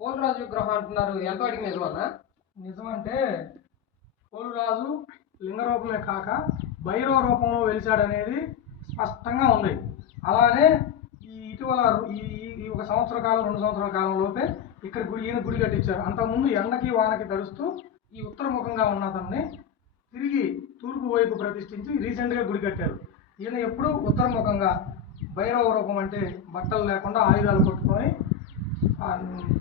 పోలరాజు విగ్రహం అంటున్నారు, ఎంతవరకు నిజమన్నా? నిజమంటే పోలురాజు లింగ రూపమే కాక భైరవ రూపంలో వెలిశాడనేది స్పష్టంగా ఉంది. అలానే ఇటీవల ఈ ఈ ఒక సంవత్సర కాలం 2 సంవత్సరాల కాలంలోపే ఇక్కడ ఈయన గుడి కట్టించారు. అంతకుముందు ఎండకి వానకి తడుస్తూ ఈ ఉత్తరముఖంగా ఉన్న అతన్ని తిరిగి తూర్పు వైపు ప్రతిష్ఠించి రీసెంట్గా గుడి కట్టారు. ఈయన ఎప్పుడు ఉత్తరముఖంగా భైరవ రూపం అంటే బట్టలు లేకుండా ఆయుధాలు పట్టుకొని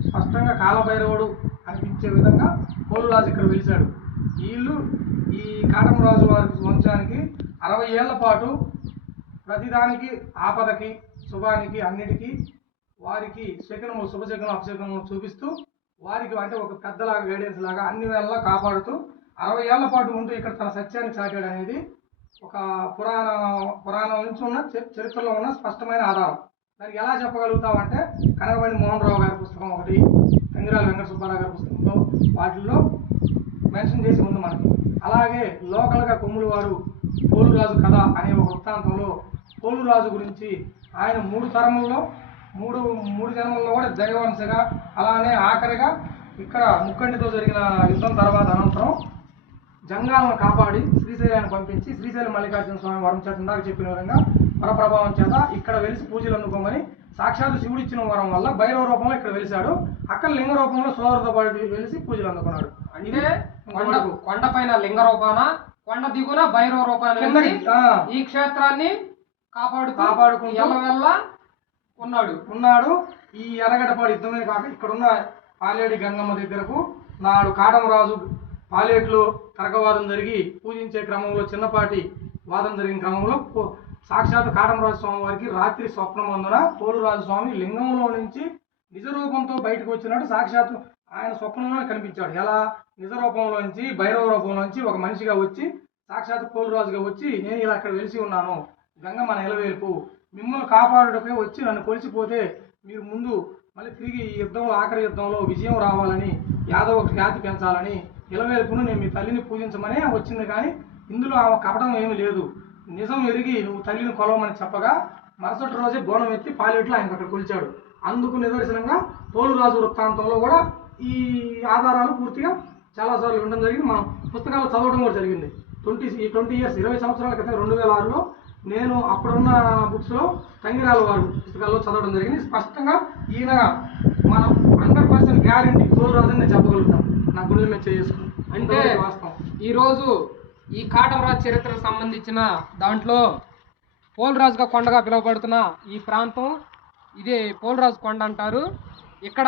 స్పష్టంగా కాలభైరవుడు అనిపించే విధంగా పోలురాజు ఇక్కడ వెలిశాడు. వీళ్ళు ఈ కాటమరాజు వారి వంశానికి 60 ఏళ్ల పాటు ప్రతిదానికి ఆపదకి శుభానికి అన్నిటికీ వారికి శకునములు శుభశకునం అపశకునములు చూపిస్తూ వారికి అంటే ఒక పెద్దలాగా గైడెన్స్ లాగా అన్ని వేళలా కాపాడుతూ 60 ఏళ్ల పాటు ఉంటూ ఇక్కడ తన సత్యాన్ని చాటాడు అనేది ఒక పురాణం నుంచి ఉన్న చరిత్రలో ఉన్న స్పష్టమైన ఆధారం. దానికి ఎలా చెప్పగలుగుతామంటే కనకబండి మోహన్ రావు గారి పుస్తకం ఒకటి, తంగిరాల వెంకట సుబ్బారావు గారి పుస్తకంలో వాటిల్లో మెన్షన్ చేసి ఉంది మనకి. అలాగే లోకల్గా కొమ్ములు వారు పోలురాజు కథ అనే ఒక వృత్తాంతంలో పోలురాజు గురించి ఆయన 3 తరముల్లో మూడు జన్మల్లో కూడా దైవవంశగా అలానే ఆఖరిగా ఇక్కడ ముక్కంటితో జరిగిన యుద్ధం తర్వాత అనంతరం జంగాలను కాపాడి శ్రీశైలాన్ని పంపించి శ్రీశైలం మల్లికార్జున స్వామి వరం చేత ఇందాక చెప్పిన విధంగా వరప్రభావం చేత ఇక్కడ వెలిసి పూజలు అందుకోమని సాక్షాత్ శివుడు ఇచ్చిన వరం వల్ల భైరవ రూపంలో ఇక్కడ వెలిశాడు. అక్కడ లింగ రూపంలో సోదరుతో పాటు వెలిసి పూజలు అందుకున్నాడు. అంటే కొండపైన లింగ రూపాన, కొండ దిగున భైరవ రూపాన ఈ క్షేత్రాన్ని కాపాడుకుంటూ ఉన్నాడు. ఈ ఎర్రగడ్డపాడు యుద్ధమే కాక ఇక్కడున్న పాలేడి గంగమ్మ దగ్గరకు నాడు కాటమరాజు పాలేట్లో కరకవాదం జరిగి పూజించే క్రమంలో చిన్నపాటి వాదం జరిగిన క్రమంలో సాక్షాత్ కాటమరాజు స్వామి వారికి రాత్రి స్వప్నం అందున పోలురాజు స్వామి లింగంలో నుంచి నిజ రూపంతో బయటకు వచ్చినట్టు సాక్షాత్ ఆయన స్వప్నంలోనే కనిపించాడు. ఎలా నిజ రూపంలోంచి భైరవ రూపంలోంచి ఒక మనిషిగా వచ్చి సాక్షాత్ పోలురాజుగా వచ్చి నేను ఇలా ఇక్కడ వెలిసి ఉన్నాను, గంగమ్మ నెలవేల్పు, మిమ్మల్ని కాపాడుటకే వచ్చి నన్ను కొలిసిపోతే మీరు ముందు మళ్ళీ తిరిగి ఈ యుద్ధంలో ఆఖరి యుద్ధంలో విజయం రావాలని యాదవ ఖ్యాతి పెంచాలని ఇలవేల్పును నేను మీ తల్లిని పూజించమనే వచ్చింది. కానీ ఇందులో ఆమె కపటం ఏమీ లేదు. నిజం ఎరిగి నువ్వు తల్లిని కొలవమని చెప్పగా మరుసటి రోజే బోనం ఎత్తి పాలేట్లో ఆయన అక్కడ కొలిచాడు. అందుకు నిదర్శనంగా పోలురాజు వృత్తాంతంలో కూడా ఈ ఆధారాలు పూర్తిగా చాలాసార్లు వినడం జరిగింది. మనం పుస్తకాలు చదవడం కూడా జరిగింది. 20 ఇయర్స్ 20 సంవత్సరాల క్రితం 2006లో నేను అప్పుడున్న బుక్స్లో తంగిరాల వారు పుస్తకాల్లో చదవడం జరిగింది. స్పష్టంగా ఈయన మనం 100% గ్యారెంటీ పోలురాజు అని నేను చెప్పగలుగుతాం నా గుండెల మీద చేసుకుని. అంటే వాస్తవం. ఈరోజు ఈ కాటమరాజు చరిత్రకు సంబంధించిన దాంట్లో పోలురాజుగా కొండగా పిలువబడుతున్న ఈ ప్రాంతం ఇదే పోలురాజు కొండ అంటారు. ఇక్కడ